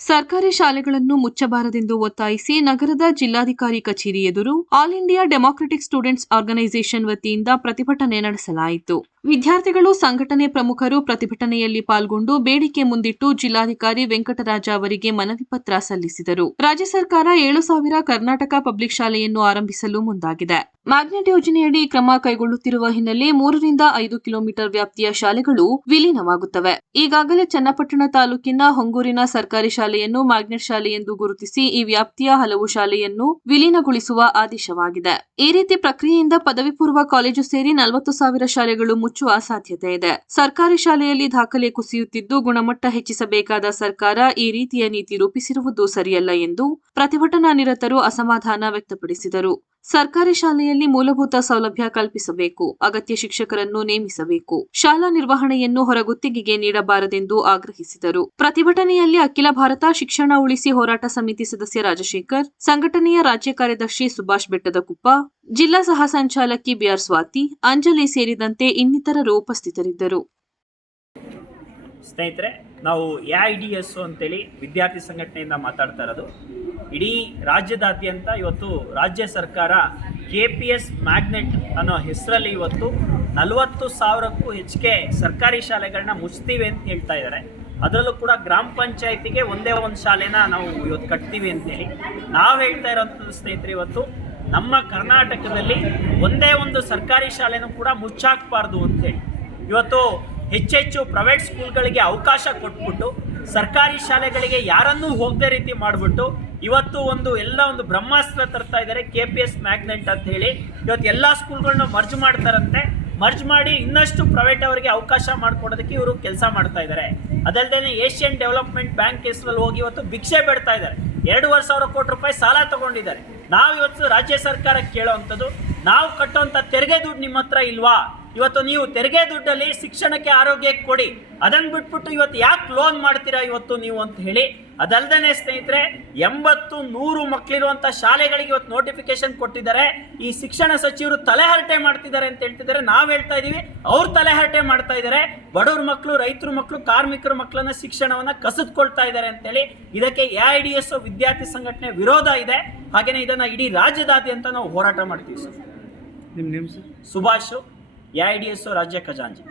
ಸರ್ಕಾರಿ ಶಾಲೆಗಳನ್ನು ಮುಚ್ಚಬಾರದೆಂದು ಒತ್ತಾಯಿಸಿ ನಗರದ ಜಿಲ್ಲಾಧಿಕಾರಿ ಕಚೇರಿ ಎದುರು all India democratic students organisation ವತಿಯಿಂದ ಪ್ರತಿಭಟನೆ ನಡೆಸಲಾಯಿತು. ವಿದ್ಯಾರ್ಥಿಗಳು, ಸಂಘಟನೆ ಪ್ರಮುಖರು ಪ್ರತಿಭಟನೆಯಲ್ಲಿ ಪಾಲ್ಗೊಂಡು ಬೇಡಿಕೆ ಮುಂದಿಟ್ಟು ಜಿಲ್ಲಾಧಿಕಾರಿ ವೆಂಕಟರಾಜ ಅವರಿಗೆ ಮನವಿ ಪತ್ರ ಸಲ್ಲಿಸಿದರು. ರಾಜ್ಯ ಸರ್ಕಾರ 7,000 ಕರ್ನಾಟಕ ಪಬ್ಲಿಕ್ ಶಾಲೆಯನ್ನು ಆರಂಭಿಸಲು ಮುಂದಾಗಿದೆ. ಮ್ಯಾಗ್ನೆಟ್ ಯೋಜನೆಯಡಿ ಕ್ರಮ ಕೈಗೊಳ್ಳುತ್ತಿರುವ ಹಿನ್ನೆಲೆ 3 ರಿಂದ 5 ಕಿಲೋಮೀಟರ್ ವ್ಯಾಪ್ತಿಯ ಶಾಲೆಗಳು ವಿಲೀನವಾಗುತ್ತವೆ. ಈಗಾಗಲೇ ಚನ್ನಪಟ್ಟಣ ತಾಲೂಕಿನ ಹೊಂಗೂರಿನ ಸರ್ಕಾರಿ ಶಾಲೆಯನ್ನು ಮ್ಯಾಗ್ನೆಟ್ ಶಾಲೆ ಎಂದು ಗುರುತಿಸಿ ಈ ವ್ಯಾಪ್ತಿಯ ಹಲವು ಶಾಲೆಯನ್ನು ವಿಲೀನಗೊಳಿಸುವ ಆದೇಶವಾಗಿದೆ. ಈ ರೀತಿ ಪ್ರಕ್ರಿಯೆಯಿಂದ ಪದವಿ ಪೂರ್ವ ಕಾಲೇಜು ಸೇರಿ 40,000 ಶಾಲೆಗಳು ಮುಚ್ಚುವ ಸಾಧ್ಯತೆ ಇದೆ. ಸರ್ಕಾರಿ ಶಾಲೆಯಲ್ಲಿ ದಾಖಲೆ ಕುಸಿಯುತ್ತಿದ್ದು, ಗುಣಮಟ್ಟ ಹೆಚ್ಚಿಸಬೇಕಾದ ಸರ್ಕಾರ ಈ ರೀತಿಯ ನೀತಿ ರೂಪಿಸಿರುವುದು ಸರಿಯಲ್ಲ ಎಂದು ಪ್ರತಿಭಟನಾ ನಿರತರು ಅಸಮಾಧಾನ ವ್ಯಕ್ತಪಡಿಸಿದರು. ಸರ್ಕಾರಿ ಶಾಲೆಯಲ್ಲಿ ಮೂಲಭೂತ ಸೌಲಭ್ಯ ಕಲ್ಪಿಸಬೇಕು, ಅಗತ್ಯ ಶಿಕ್ಷಕರನ್ನು ನೇಮಿಸಬೇಕು, ಶಾಲಾ ನಿರ್ವಹಣೆಯನ್ನು ಹೊರಗುತ್ತಿಗೆಗೆ ನೀಡಬಾರದೆಂದು ಆಗ್ರಹಿಸಿದರು. ಪ್ರತಿಭಟನೆಯಲ್ಲಿ ಅಖಿಲ ಭಾರತ ಶಿಕ್ಷಣ ಉಳಿಸಿ ಹೋರಾಟ ಸಮಿತಿ ಸದಸ್ಯ ರಾಜಶೇಖರ್, ಸಂಘಟನೆಯ ರಾಜ್ಯ ಕಾರ್ಯದರ್ಶಿ ಸುಭಾಷ್ ಬೆಟ್ಟದಕುಪ್ಪ, ಜಿಲ್ಲಾ ಸಹ ಸಂಚಾಲಕಿ ಬಿಆರ್ ಸ್ವಾತಿ, ಅಂಜಲಿ ಸೇರಿದಂತೆ ಇನ್ನಿತರರು ಉಪಸ್ಥಿತರಿದ್ದರು. ಸ್ನೇಹಿತರೆ, ನಾವು AIDSO ಅಂತೇಳಿ ವಿದ್ಯಾರ್ಥಿ ಸಂಘಟನೆಯಿಂದ ಮಾತಾಡ್ತಾ ಇರೋದು. ಇಡೀ ರಾಜ್ಯದಾದ್ಯಂತ ಇವತ್ತು ರಾಜ್ಯ ಸರ್ಕಾರ KPS ಮ್ಯಾಗ್ನೆಟ್ ಅನ್ನೋ ಹೆಸರಲ್ಲಿ ಇವತ್ತು 40,000ಕ್ಕೂ ಹೆಚ್ಚಿಗೆ ಸರ್ಕಾರಿ ಶಾಲೆಗಳನ್ನ ಮುಚ್ತೀವಿ ಅಂತ ಹೇಳ್ತಾ ಇದ್ದಾರೆ. ಅದರಲ್ಲೂ ಕೂಡ ಗ್ರಾಮ ಪಂಚಾಯತಿಗೆ ಒಂದೇ ಒಂದು ಶಾಲೆನ ನಾವು ಇವತ್ತು ಕಟ್ತೀವಿ ಅಂತೇಳಿ ನಾವು ಹೇಳ್ತಾ ಇರೋಂಥದ್ದು. ಸ್ನೇಹಿತರೆ, ಇವತ್ತು ನಮ್ಮ ಕರ್ನಾಟಕದಲ್ಲಿ ಒಂದೇ ಒಂದು ಸರ್ಕಾರಿ ಶಾಲೆನೂ ಕೂಡ ಮುಚ್ಚಾಕಬಾರ್ದು ಅಂತೇಳಿ ಇವತ್ತು ಹೆಚ್ಚೆಚ್ಚು ಪ್ರೈವೇಟ್ ಸ್ಕೂಲ್ಗಳಿಗೆ ಅವಕಾಶ ಕೊಟ್ಬಿಟ್ಟು ಸರ್ಕಾರಿ ಶಾಲೆಗಳಿಗೆ ಯಾರನ್ನೂ ಹೋಗದೆ ರೀತಿ ಮಾಡಿಬಿಟ್ಟು ಇವತ್ತು ಒಂದು ಬ್ರಹ್ಮಾಸ್ತ್ರ ತರ್ತಾ ಇದ್ದಾರೆ. KPS ಮ್ಯಾಗ್ನೆಟ್ ಅಂತ ಹೇಳಿ ಇವತ್ತು ಎಲ್ಲ ಸ್ಕೂಲ್ಗಳನ್ನ ಮರ್ಜ್ ಮಾಡ್ತಾರಂತೆ. ಮರ್ಜ್ ಮಾಡಿ ಇನ್ನಷ್ಟು ಪ್ರೈವೇಟ್ ಅವರಿಗೆ ಅವಕಾಶ ಮಾಡಿಕೊಡೋದಕ್ಕೆ ಇವರು ಕೆಲಸ ಮಾಡ್ತಾ ಇದ್ದಾರೆ. ಅದಲ್ಲದೆ ಏಷ್ಯನ್ ಡೆವಲಪ್ಮೆಂಟ್ ಬ್ಯಾಂಕ್ ಹೆಸರಲ್ಲಿ ಹೋಗಿ ಇವತ್ತು ಭಿಕ್ಷೆ ಬೇಡ್ತಾ ಇದ್ದಾರೆ. 2,500 ಕೋಟಿ ರೂಪಾಯಿ ಸಾಲ ತಗೊಂಡಿದ್ದಾರೆ. ನಾವು ಇವತ್ತು ರಾಜ್ಯ ಸರ್ಕಾರ ಕೇಳೋವಂಥದ್ದು, ನಾವು ಕಟ್ಟೋಂಥ ತೆರಿಗೆ ದುಡ್ಡು ನಿಮ್ಮ ಹತ್ರ ಇಲ್ವಾ? ಇವತ್ತು ನೀವು ತೆರಿಗೆ ದುಡ್ಡಲ್ಲಿ ಶಿಕ್ಷಣಕ್ಕೆ, ಆರೋಗ್ಯಕ್ಕೆ ಕೊಡಿ. ಅದನ್ನು ಬಿಟ್ಬಿಟ್ಟು ಇವತ್ತು ಯಾಕೆ ಲೋನ್ ಮಾಡ್ತೀರಾ ಇವತ್ತು ನೀವು ಅಂತ ಹೇಳಿ. ಅದಲ್ಲದೆ ಸ್ನೇಹಿತರೆ, 80-100 ಮಕ್ಕಳಿರುವಂಥ ಶಾಲೆಗಳಿಗೆ ಇವತ್ತು ನೋಟಿಫಿಕೇಶನ್ ಕೊಟ್ಟಿದ್ದಾರೆ. ಈ ಶಿಕ್ಷಣ ಸಚಿವರು ತಲೆಹರಟೆ ಮಾಡ್ತಿದ್ದಾರೆ ಅಂತ ಹೇಳ್ತಿದ್ದಾರೆ. ನಾವು ಹೇಳ್ತಾ ಇದ್ದೀವಿ, ಅವ್ರು ತಲೆಹರಟೆ ಮಾಡ್ತಾ ಇದ್ದಾರೆ. ಬಡವ್ರ ಮಕ್ಕಳು, ರೈತರ ಮಕ್ಕಳು, ಕಾರ್ಮಿಕರ ಮಕ್ಕಳನ್ನ ಶಿಕ್ಷಣವನ್ನು ಕಸಿದುಕೊಳ್ತಾ ಇದ್ದಾರೆ ಅಂತೇಳಿ ಇದಕ್ಕೆ AIDSO ವಿದ್ಯಾರ್ಥಿ ಸಂಘಟನೆ ವಿರೋಧ ಇದೆ. ಹಾಗೆಯೇ ಇದನ್ನು ಇಡೀ ರಾಜ್ಯದಾದ್ಯಂತ ನಾವು ಹೋರಾಟ ಮಾಡ್ತೀವಿ ಸರ್. ನಿಮ್ಮ ನೇಮ್ ಸರ್? ಸುಭಾಷ್, AIDSO ರಾಜ್ಯ ಖಜಾಂಚಿ.